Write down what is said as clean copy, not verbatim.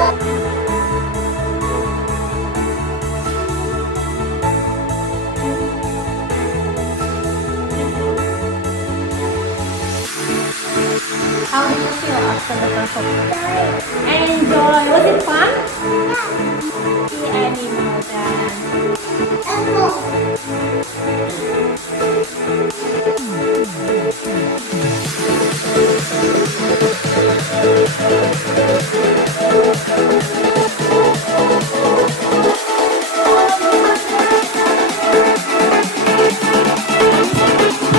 How did you feel after the perfect? Enjoy. Was it fun? The animal dance.